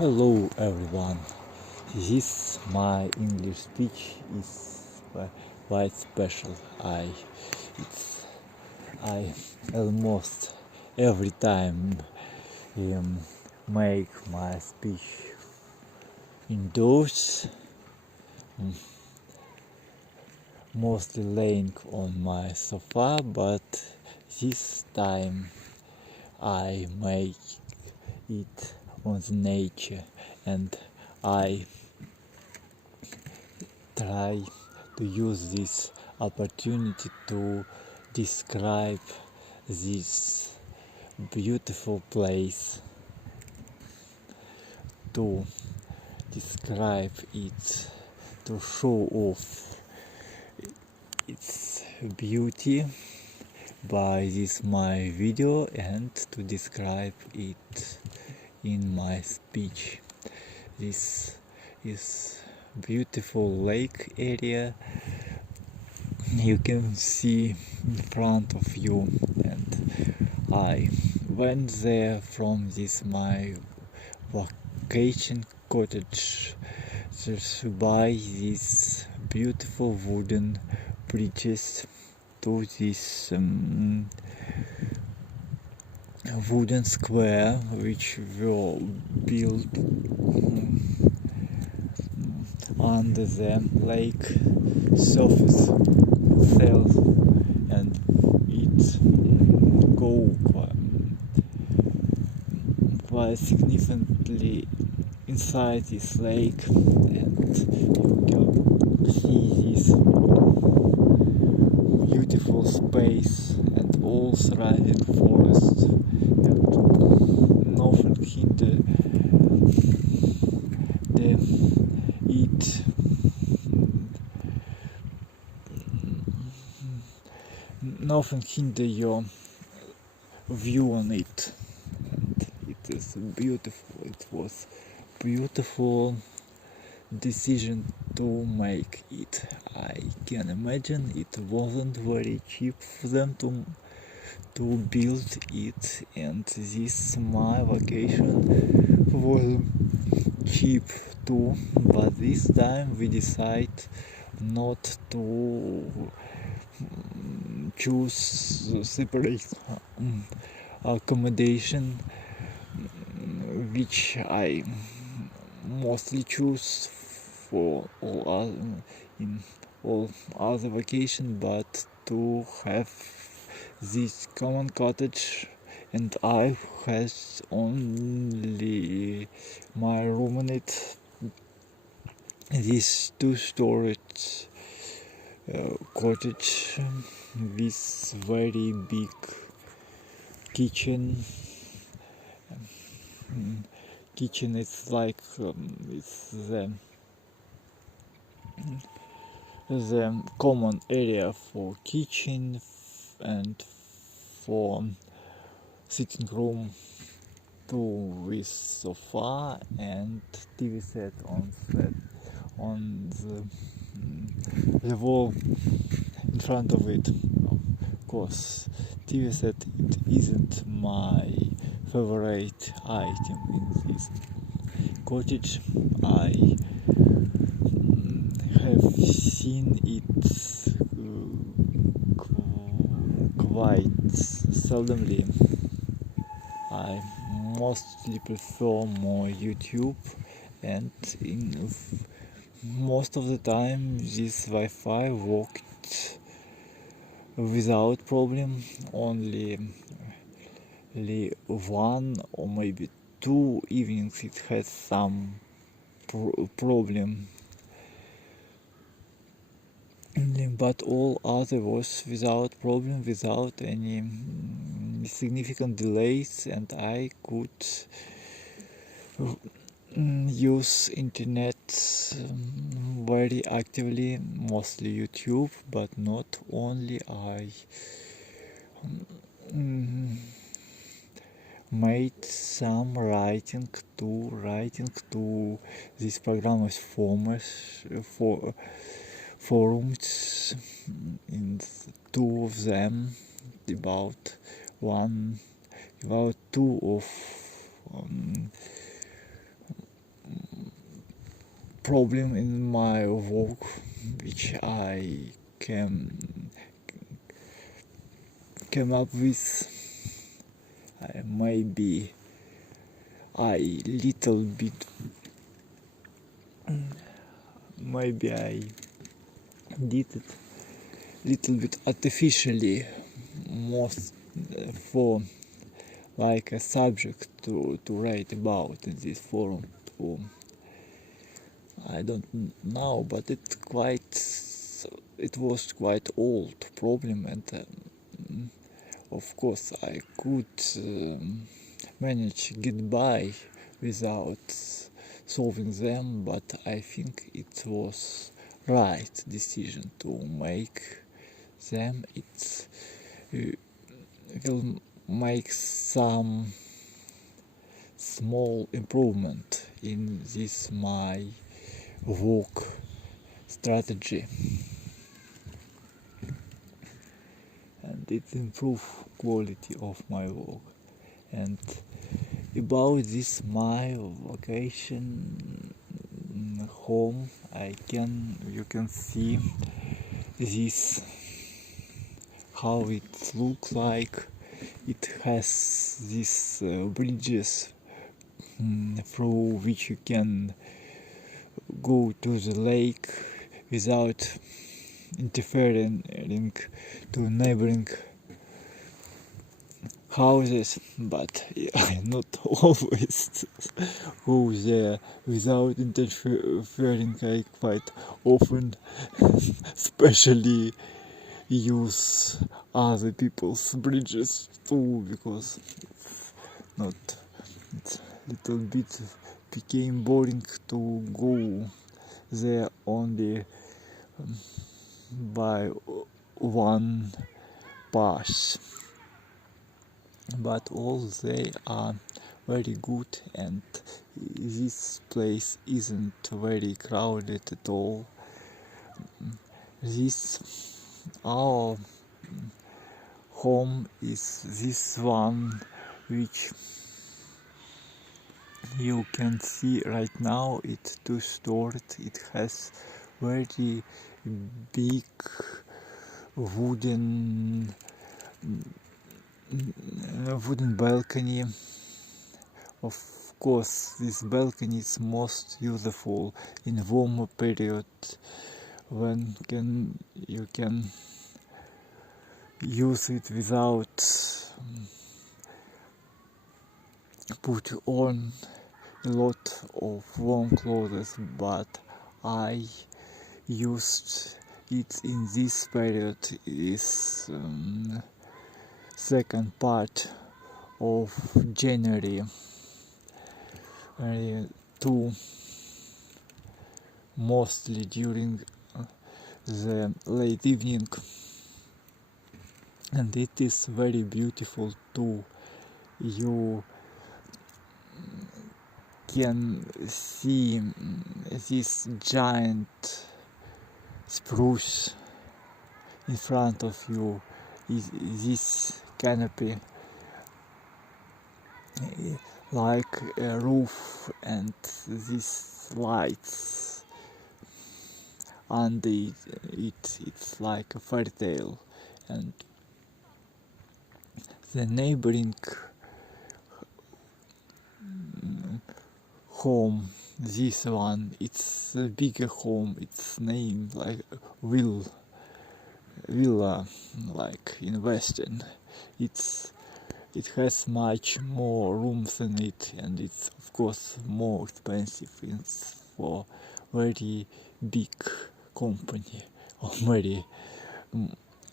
Hello everyone. This my English speech is quite special. It's I almost every time make my speech indoors, mostly laying on my sofa, but this time I make it on the nature, and I try to use this opportunity to describe this beautiful place, to describe it, to show off its beauty by this my video, and to describe it in my speech. This is beautiful lake area you can see in front of you, and I went there from this my vacation cottage just by these beautiful wooden bridges to this wooden square which were built under the lake surface itself, and it go quite significantly inside this lake, and you can see this beautiful space and all surrounding forest, and nothing hinder it nothing hinder your view on it, and it is beautiful. It was beautiful decision to make it. I can imagine it wasn't very cheap for them to build it, and this my vacation was cheap too, but this time we decide not to choose separate accommodation, which I mostly choose for in all other vacation, but to have this common cottage, and I has only my room in it. This two-story cottage with very big kitchen. Kitchen is like it's the common area for kitchen and for sitting room too, with sofa and TV set on the wall in front of it. Of course, TV set it isn't my favorite item in this cottage. I have seen it quite seldomly. I mostly prefer more YouTube, and in most of the time this Wi-Fi worked without problem. Only one or maybe 2 evenings it had some problem, but all other was without problem, without any significant delays, and I could use internet very actively, mostly YouTube, but not only. I made some writing to these programs forums, in 2 of them, about two of problem in my work which I came up with. Maybe I little bit maybe I did it little bit artificially, most for like a subject to write about in this forum. I don't know, but it was quite old problem, and of course I could manage get by without solving them, but I think it was right decision to make them. It will make some small improvement in this my work strategy, and it improve quality of my work. And about this my vacation home, you can see this how it look like. It has these bridges through which you can go to the lake without interfering to neighboring houses, but I not always go there without interfering. I quite often especially use other people's bridges too, because it's little bit became boring to go there only by one pass, but all they are very good, and this place isn't very crowded at all. Our home is this one which you can see right now. It's two-storied. It has very big wooden balcony. Of course, this balcony is most useful in warmer period, when you can use it without put on a lot of warm clothes, but I used it in this period, is second part of January to mostly during the late evening, and it is very beautiful too. You can see this giant spruce in front of you, this canopy like a roof, and these lights under it's like a fairy tale. And the neighboring home, this one, it's a bigger home. It's named like villa, like in Western. It has much more rooms in it, and it's of course more expensive. It's for very big company,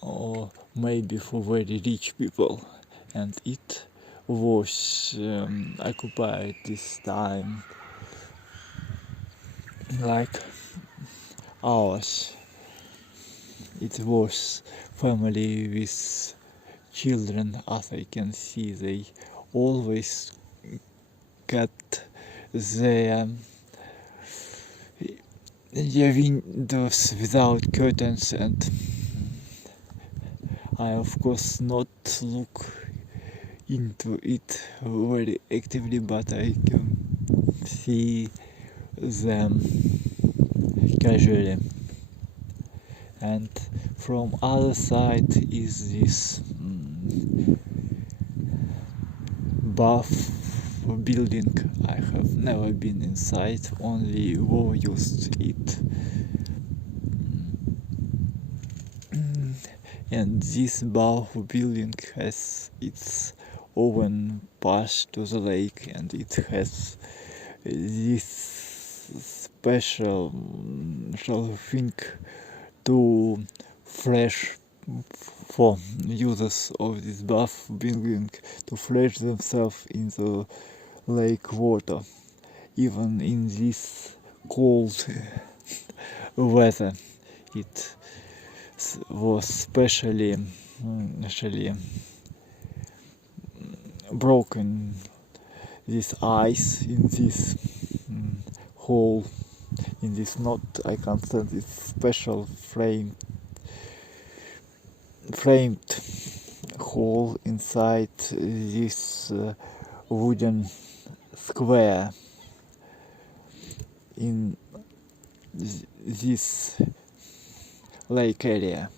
or maybe for very rich people, and it was occupied this time like ours. It was family with children. As I can see, they always got their windows without curtains, and I of course not look into it very actively, but I can see them casually. And from other side is this buff building. I have never been inside, only Wow used it. And this buff building has its own path to the lake, and it has this special thing to flash for users of this buff building to flash themselves in the lake water, even in this cold weather. It was specially broken this ice in this hole, in this knot. I can't stand this special framed hole inside this wooden square in this lake area.